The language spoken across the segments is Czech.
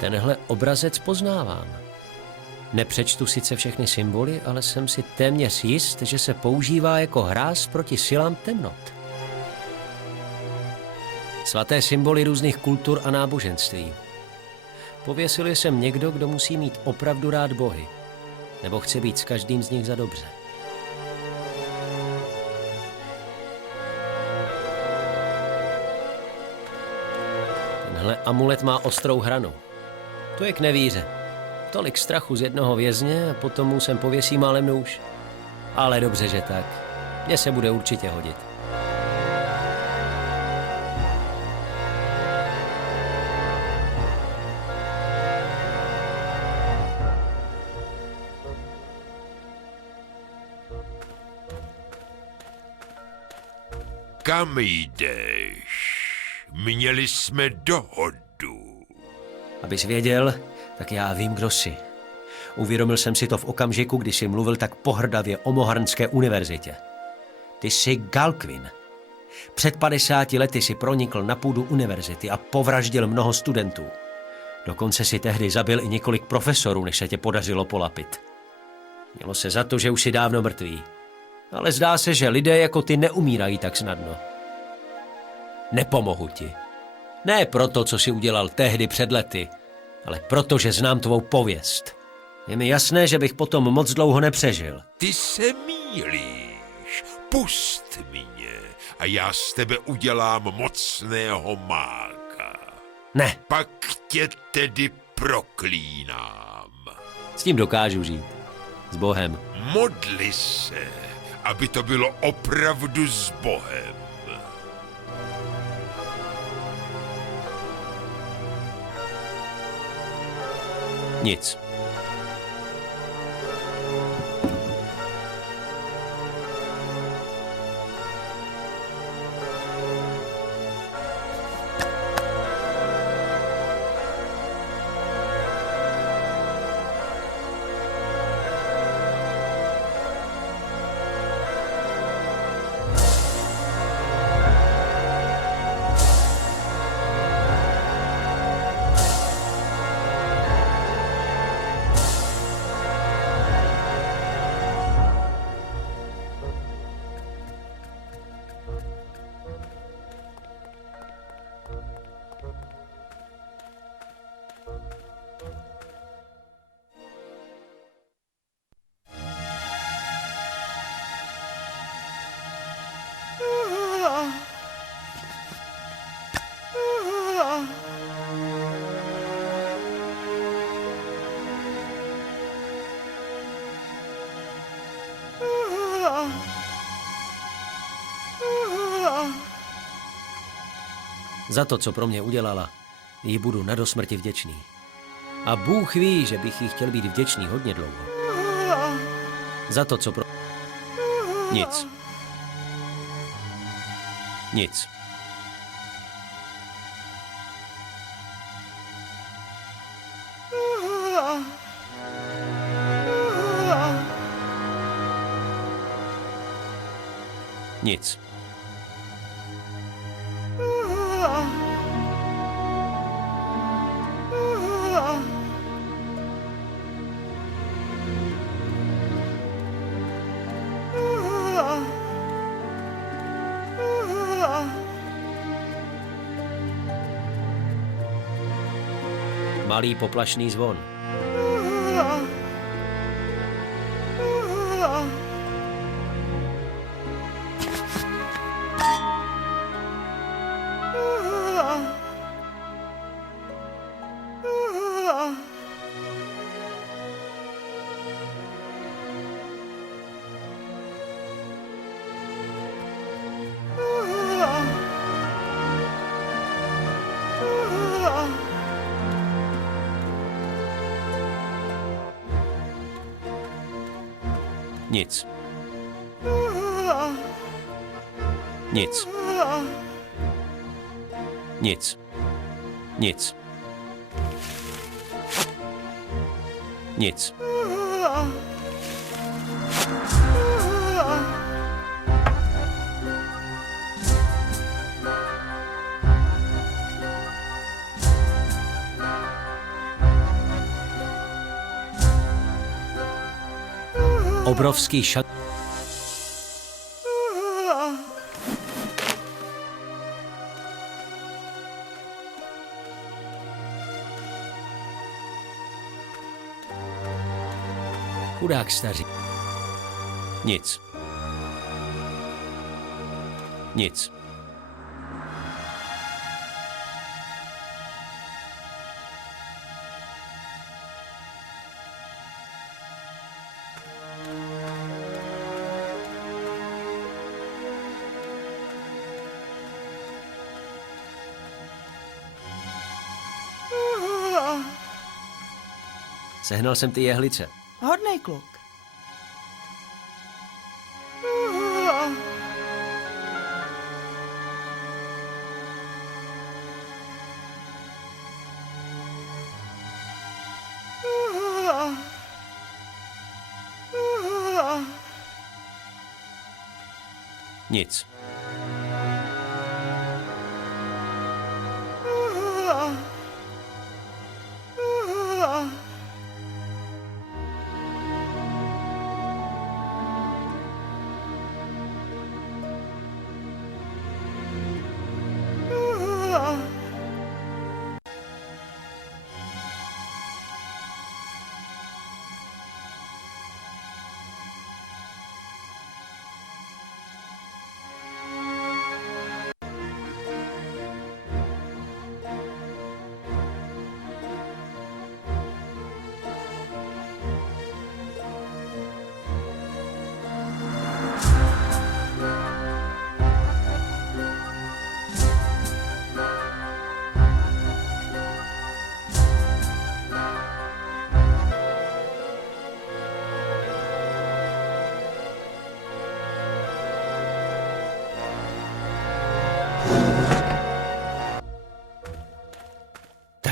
Tenhle obrazec poznávám. Nepřečtu sice všechny symboly, ale jsem si téměř jist, že se používá jako hráz proti silám temnot. Svaté symboly různých kultur a náboženství. Pověsil je sem někdo, kdo musí mít opravdu rád bohy, nebo chce být s každým z nich za dobře. Tenhle amulet má ostrou hranu. To je k nevíře. Tolik strachu z jednoho vězně a potom mu sem pověsí málem nůž. Ale dobře, že tak. Mně se bude určitě hodit. Kam jdeš? Měli jsme dohodu. Abys věděl, tak já vím, kdo jsi. Uvědomil jsem si to v okamžiku, kdy jsi mluvil tak pohrdavě o Moharnské univerzitě. Ty jsi Galquin. Před 50 lety si pronikl na půdu univerzity a povraždil mnoho studentů. Dokonce si tehdy zabil i několik profesorů, než se tě podařilo polapit. Mělo se za to, že už jsi dávno mrtvý. Ale zdá se, že lidé jako ty neumírají tak snadno. Nepomohu ti. Ne proto, co jsi udělal tehdy před lety, ale proto, že znám tvou pověst. Je mi jasné, že bych potom moc dlouho nepřežil. Ty se mýlíš. Pust mě a já z tebe udělám mocného mága. Ne. Pak tě tedy proklínám. S tím dokážu žít. S Bohem. Modli se, aby to bylo opravdu s Bohem. Nic. Za to, co pro mě udělala, jí budu na dosmrti vděčný. A Bůh ví, že bych jí chtěl být vděčný hodně dlouho. Za to, co pro... Nic. Nic. Nic. Malý poplašný zvon. Nic. Nic. Nic. Nic. Nic. obrovský šat... Chudák staří. Nic. Nic. Sehnal jsem ty jehlice. Hodnej kluk. Nic.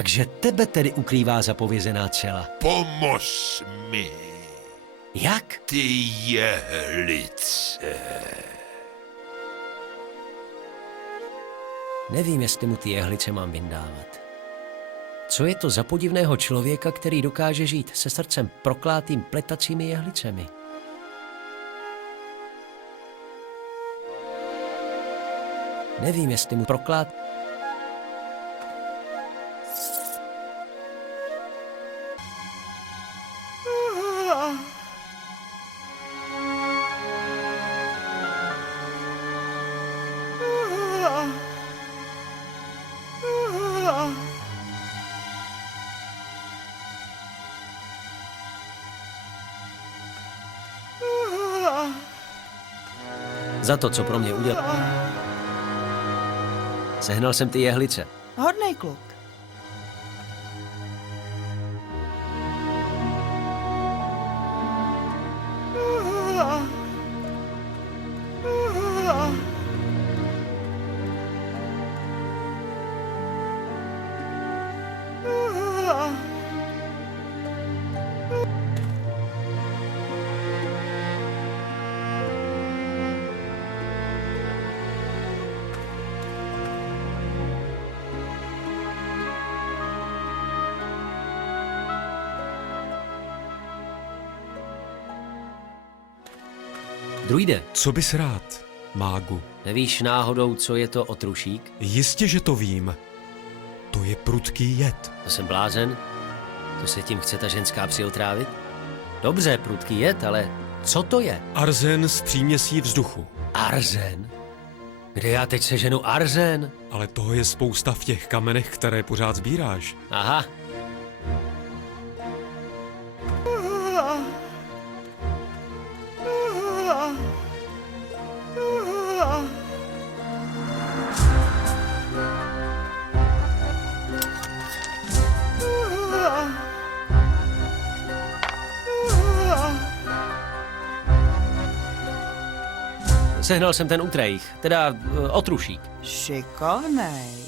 Takže tebe tedy ukrývá zapovězená cela. Pomoz mi. Jak? Ty jehlice. Nevím, jestli mu ty jehlice mám vyndávat. Co je to za podivného člověka, který dokáže žít se srdcem proklátým pletacími jehlicemi? Nevím, jestli mu proklát... Za to, co pro mě udělal. Sehnal jsem ty jehlice. Hodnej kluk. Druide, Co bys rád, mágu? nevíš náhodou, co je to otrušík? Jistě, že to vím. To je prudký jed. To jsem blázen? To se tím chce ta ženská přiotrávit? Dobře, prudký jed, ale co to je? Arzen z příměsí vzduchu. Arzen? Kde já teď seženu arzen? Ale toho je spousta v těch kamenech, které pořád sbíráš. Aha. Sehnal jsem ten utrejch, teda otrušík. Šikovnej.